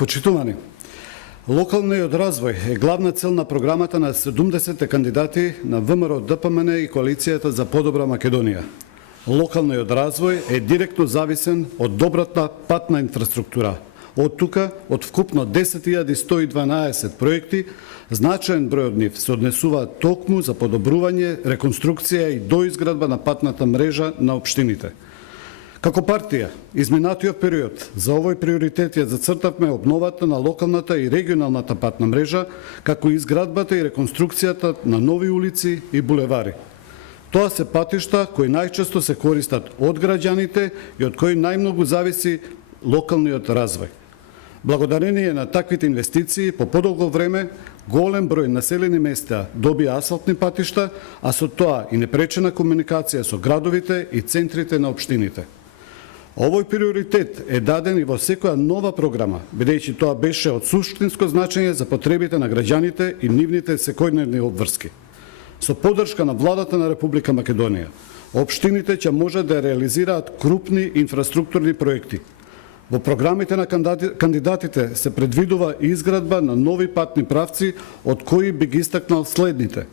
Почитувани, локалниот развој е главна цел на програмата на 70 кандидати на ВМРО ДПМН и Коалицијата за подобра Македонија. Локалниот развој е директно зависен од добрата патна инфраструктура. Од тука, од вкупно 10.112 проекти, значаен број од нив се однесуваат токму за подобрување, реконструкција и доизградба на патната мрежа на општините. Како партија, изминатиот период за овој приоритет ја зацртавме обновата на локалната и регионалната патна мрежа, како и изградбата и реконструкцијата на нови улици и булевари. Тоа се патишта кои најчесто се користат од граѓаните и од кои најмногу зависи локалниот развој. Благодарение на таквите инвестиции, по подолго време, голем број населени места добија асфалтни патишта, а со тоа и непречена комуникација со градовите и центрите на општините. Овој приоритет е даден и во секоја нова програма, бидејќи тоа беше од суштинско значење за потребите на граѓаните и нивните секојдневни обврски. Со поддршка на владата на Република Македонија, општините ќе можат да реализираат крупни инфраструктурни проекти. Во програмите на кандидатите се предвидува изградба на нови патни правци, од кои би ги истакнал следните: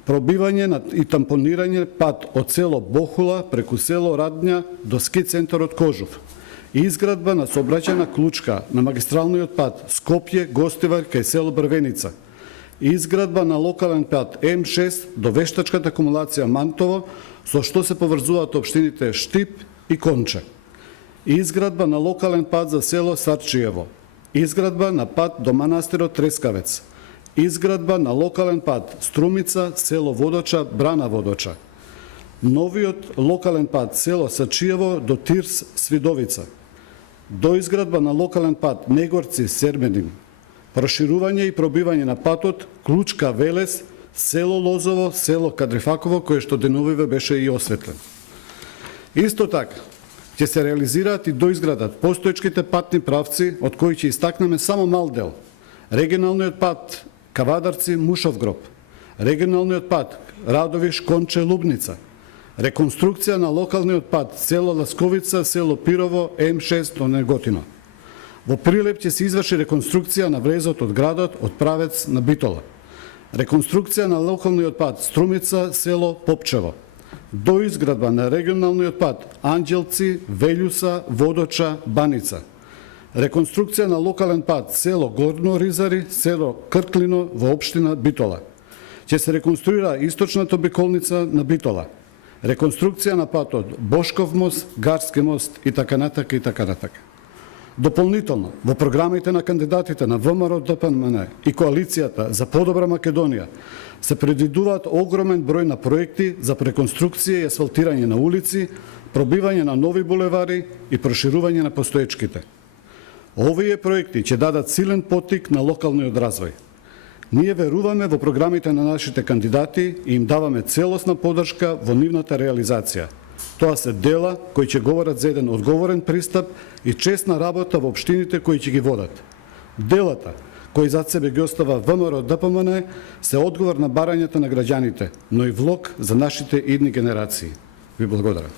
пробивање и тампонирање пат од село Бохула преку село Радња до ски центарот Кожув, изградба на сообраќајна клучка на магистралниот пат Скопје-Гостивар кај село Брвеница, изградба на локален пат М6 до вештачката акумулација Мантово, со што се поврзуваат општините Штип и Конче, изградба на локален пат за село Сарчиево, изградба на пат до манастирот Трескавец, изградба на локален пат Струмица, село Водоча, Брана Водоча, новиот локален пат село Сачиево до Тирс, Свидовица, доизградба на локален пат Негорци, Сермедин, проширување и пробивање на патот Клучка, Велес, село Лозово, село Кадрифаково, кое што деновиве беше и осветлен. Исто така, ќе се реализираат и доизградат постоечките патни правци, од кои ќе истакнеме само мал дел: регионалниот пат Кавадарци, Мушовгроб, регионалниот пат Радовиш, Конче, Лубница, реконструкција на локалниот пат село Ласковица, село Пирово, М6 до Неготино. Во Прилеп ќе се изврши реконструкција на влезот од градот од правец на Битола, реконструкција на локалниот пат Струмица, село Попчево, доизградба на регионалниот пат Анđелци, Велјуса, Водоча, Баница, реконструкција на локален пат село Горно Ризари, село Крклино во општина Битола. Ќе се реконструира источната обиколница на Битола, реконструкција на патот Бошков мост, Гарски мост и така натака и така натака. Дополнително, во програмите на кандидатите на ВМРО ДПМН и Коалицијата за подобра Македонија се предвидуваат огромен број на проекти за реконструкција и асфалтирање на улици, пробивање на нови булевари и проширување на постоечките. Овие проекти ќе дадат силен поттик на локалниот развој. Ние веруваме во програмите на нашите кандидати и им даваме целосна поддршка во нивната реализација. Тоа се дела кои ќе говорат за еден одговорен пристап и честна работа во општините кои ќе ги водат. Делата кои зад себе ги остава ВМРО ДПМН се одговор на барањата на граѓаните, но и влог за нашите идни генерации. Ви благодарам.